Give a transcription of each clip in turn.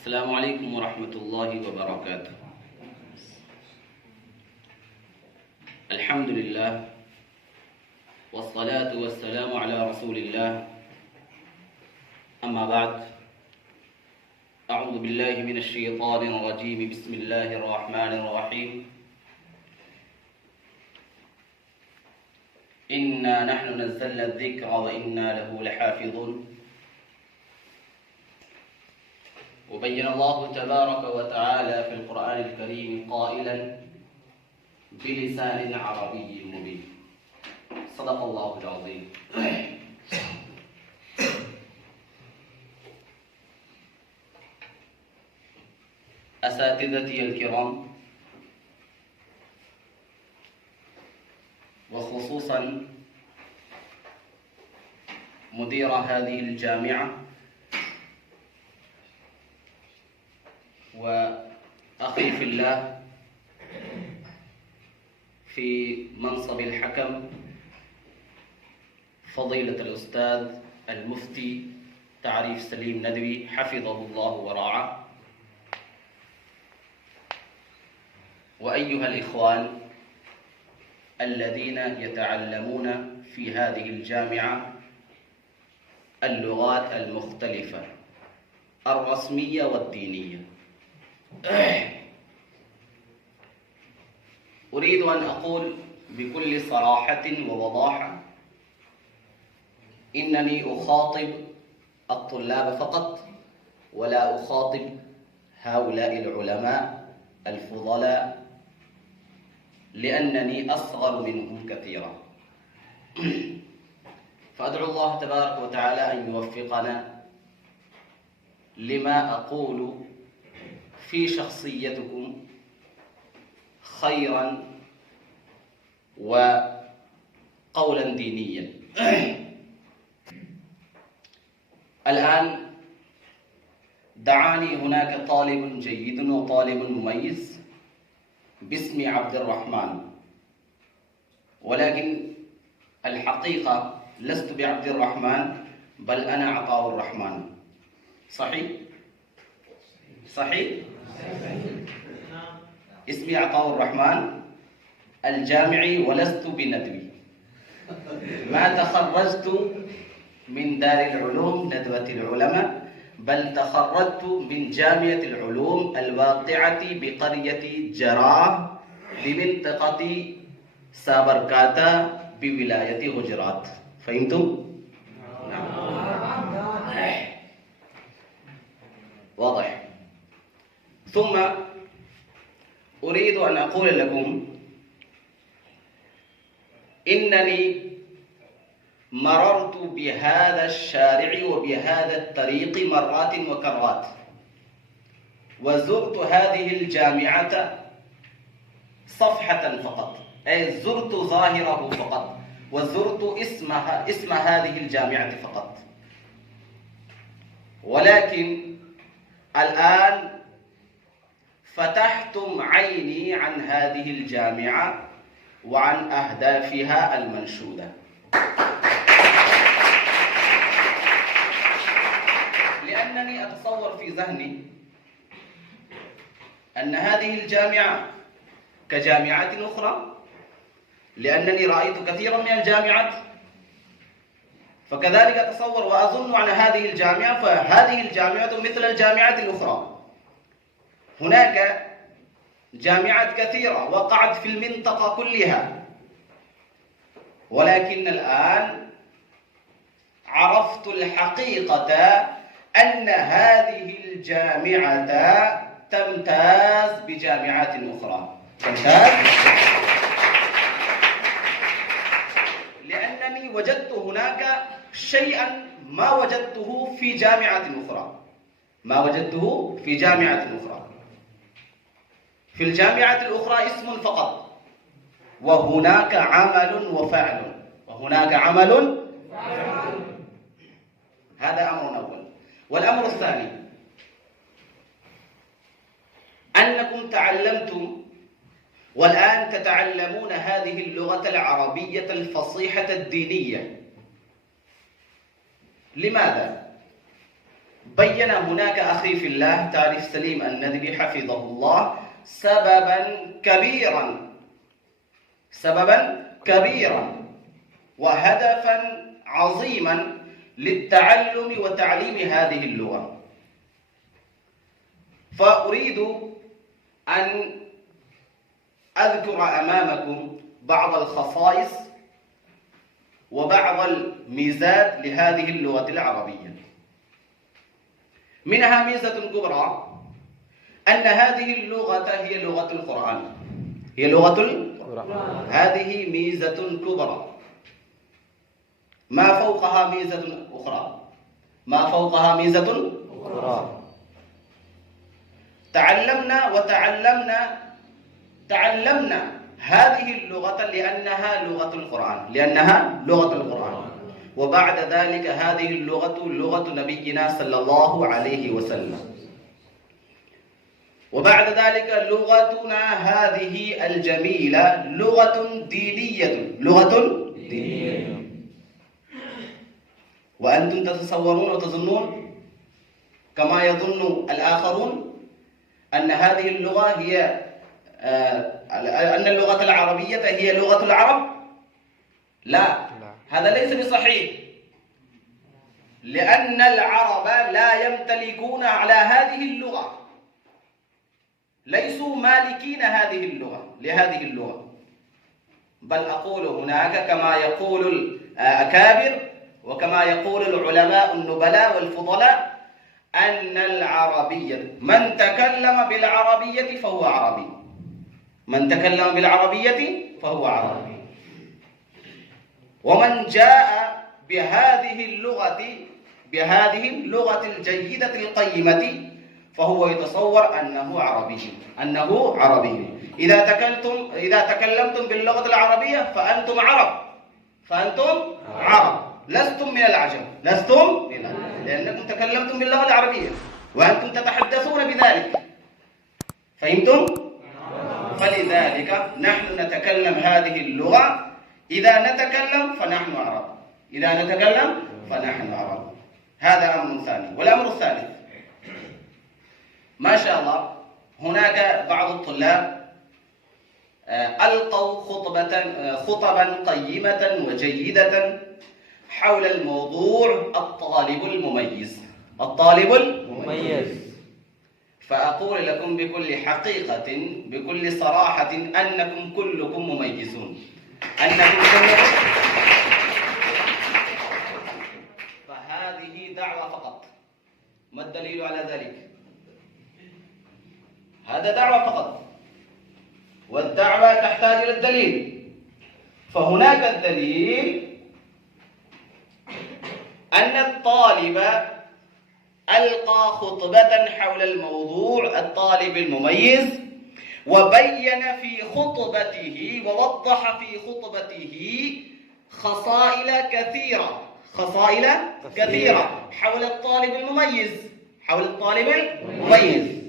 السلام عليكم ورحمة الله وبركاته. الحمد لله والصلاة والسلام على رسول الله. أما بعد، أعوذ بالله من الشيطان الرجيم. بسم الله الرحمن الرحيم. إنا نحن نزلنا الذكر وإنا له لحافظون. وبين الله تبارك وتعالى في القرآن الكريم قائلا بلسان عربي مبين. صدق الله العظيم. أساتذتي الكرام، وخصوصا مدير هذه الجامعة وأخي في الله في منصب الحكم، فضيلة الأستاذ المفتي تعريف سليم ندوي حفظه الله ورعاه، وأيها الإخوان الذين يتعلمون في هذه الجامعة اللغات المختلفة الرسمية والدينية، أريد أن أقول بكل صراحة ووضاحة إنني أخاطب الطلاب فقط، ولا أخاطب هؤلاء العلماء الفضلاء، لأنني أصغر منهم كثيرا. فأدعو الله تبارك وتعالى أن يوفقنا لما أقول في شخصيتكم خيرا وقولا دينيا. الآن دعاني هناك طالب جيد وطالب مميز باسم عبد الرحمن، ولكن الحقيقة لست بعبد الرحمن، بل أنا عطاء الرحمن. صحيح؟ صحيح؟ اسمي عطاء الرحمن الجامعي، ولست بندوي. ما تخرجت من دار العلوم ندوة العلماء، بل تخرجت من جامعة العلوم الواقعة بقرية جراه بمنطقة سابركاتا بولاية غجرات. فهمتم؟ نعم. واضح. ثم أريد أن أقول لكم إنني مررت بهذا الشارع وبهذا الطريق مرات وكرات، وزرت هذه الجامعة صفحة فقط، أي زرت ظاهره فقط، وزرت اسم هذه الجامعة فقط. ولكن الآن فتحتم عيني عن هذه الجامعة وعن أهدافها المنشودة. لأنني أتصور في ذهني أن هذه الجامعة كجامعات أخرى، لأنني رأيت كثيرا من الجامعات، فكذلك أتصور وأظن عن هذه الجامعة، فهذه الجامعة مثل الجامعات الأخرى. هناك جامعات كثيرة وقعت في المنطقة كلها، ولكن الآن عرفت الحقيقة أن هذه الجامعة تمتاز بجامعات أخرى. تمتاز لأنني وجدت هناك شيئا ما وجدته في جامعة أخرى، ما وجدته في جامعة أخرى. في الجامعة الأخرى اسم فقط، وهناك عمل وفعل، وهناك عمل وفعل. هذا أمر أول. والأمر الثاني أنكم تعلمتم والآن تتعلمون هذه اللغة العربية الفصيحة الدينية. لماذا؟ بين هناك أخي في الله تعرف سليم الندبي حفظه الله سببا كبيرا وهدفا عظيما للتعلم وتعليم هذه اللغة. فأريد أن أذكر أمامكم بعض الخصائص وبعض الميزات لهذه اللغة العربية. منها ميزة كبرى أن هذه اللغة هي لغة القرآن، هذه ميزة كبرى. ما فوقها ميزة أخرى، تعلمنا هذه اللغة لأنها لغة القرآن، وبعد ذلك هذه اللغة لغة نبينا صلى الله عليه وسلم، وبعد ذلك لغتنا هذه الجميلة لغة دينية. وأنتم تتصورون وتظنون كما يظن الآخرون أن هذه اللغة هي أن اللغة العربية هي لغة العرب. لا، هذا ليس بصحيح، لأن العرب لا يمتلكون على هذه اللغة، ليسوا مالكين لهذه اللغة، بل أقول هناك كما يقول الأكابر وكما يقول العلماء النبلاء والفضلاء أن العربية من تكلم بالعربية فهو عربي، ومن جاء بهذه اللغة الجيدة القيمة فهو يتصور أنه عربي. إذا تكلمتم باللغة العربية فأنتم عرب، لستم من العجم، لأنكم تكلمتم باللغة العربية وأنتم تتحدثون بذلك. فهمتم؟ فلذلك نحن نتكلم هذه اللغة، إذا نتكلم فنحن عرب. هذا أمر ثاني. والأمر الثالث، ما شاء الله هناك بعض الطلاب ألقوا خطبا قيمة وجيدة حول الموضوع الطالب المميز. فأقول لكم بكل حقيقة بكل صراحة أنكم كلكم مميزون، فهذه دعوة فقط. ما الدليل على ذلك؟ هذا دعوة فقط، والدعوة تحتاج إلى الدليل. فهناك الدليل أن الطالب ألقى خطبة حول الموضوع الطالب المميز، وبين في خطبته ووضح في خطبته خصائل كثيرة حول الطالب المميز.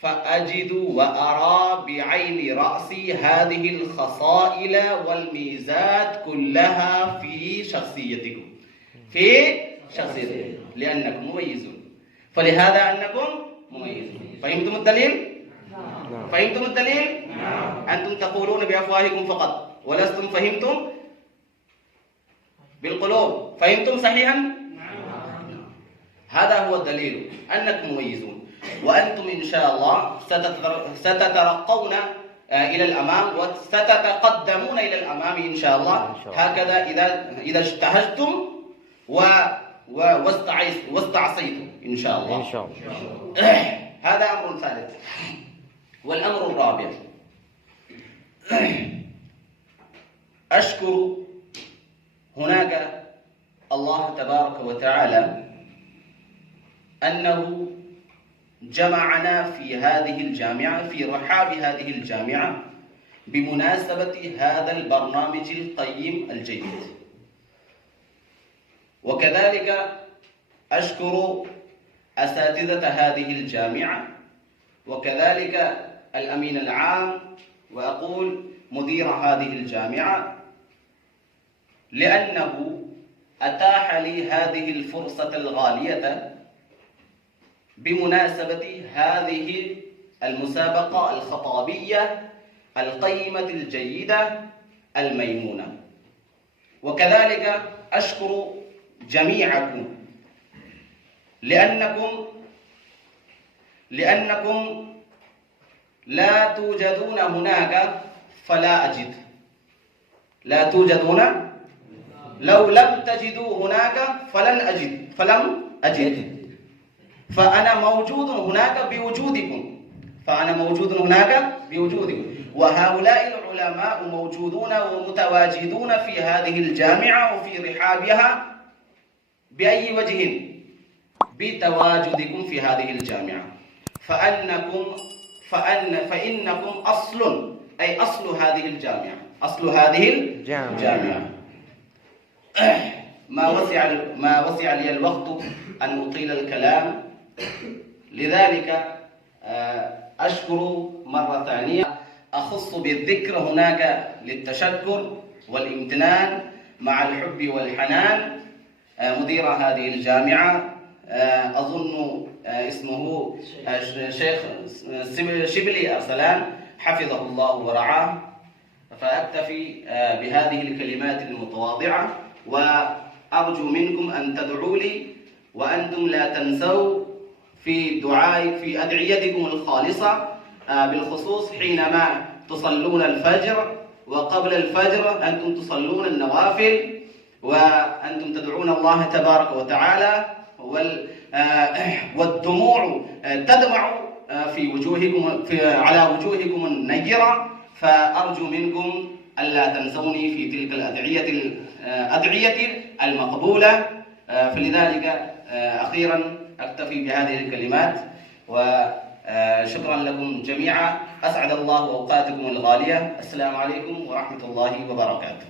فأجد وأرى بعين رأسي هذه الخصائل والميزات كلها في شخصيتكم، لأنكم مميزون، فلهذا أنكم مميزون. فهمتم الدليل؟ أنتم تقولون بأفواهكم فقط ولستم فهمتم بالقلوب. فهمتم صحيحا؟ هذا هو الدليل أنكم مميزون، وأنتم إن شاء الله ستترقون إلى الأمام وستتقدمون إلى الأمام إن شاء الله، هكذا إذا اجتهدتم واستعصيتم إن شاء الله. هذا أمر ثالث. والأمر الرابع، أشكر هناك الله تبارك وتعالى أنه جمعنا في هذه الجامعة، في رحاب هذه الجامعة، بمناسبة هذا البرنامج القيم الجيد. وكذلك أشكر أساتذة هذه الجامعة، وكذلك الأمين العام، وأقول مدير هذه الجامعة، لأنه أتاح لي هذه الفرصة الغالية بمناسبة هذه المسابقة الخطابية القيمة الجيدة الميمونة. وكذلك أشكر جميعكم لأنكم لا توجدون هناك فلا أجد، لا توجدون، لو لم تجدوا هناك فلم أجد، فأنا موجود هناك بوجودكم، وهؤلاء العلماء موجودون ومتواجدون في هذه الجامعة وفي رحابها بأي وجه؟ بتواجدكم في هذه الجامعة، فإنكم أصل، أي أصل هذه الجامعة، ما وسع لي الوقت أن أطيل الكلام، لذلك أشكر مرة ثانية. أخص بالذكر هناك للتشكر والامتنان مع الحب والحنان مدير هذه الجامعة، أظن اسمه شيخ شبلي أرسلان حفظه الله ورعاه. فأكتفي بهذه الكلمات المتواضعة، وأرجو منكم أن تدعوا لي، وأنتم لا تنسوا في دعائي في أدعيتكم الخالصة، بالخصوص حينما تصلون الفجر، وقبل الفجر أنتم تصلون النوافل، وأنتم تدعون الله تبارك وتعالى، والدموع تدمع في وجوهكم على وجوهكم النيرة. فأرجو منكم ألا تنسوني في تلك الأدعية المقبولة. فلذلك أخيرا أكتفي بهذه الكلمات، وشكرا لكم جميعا. أسعد الله أوقاتكم الغالية. السلام عليكم ورحمة الله وبركاته.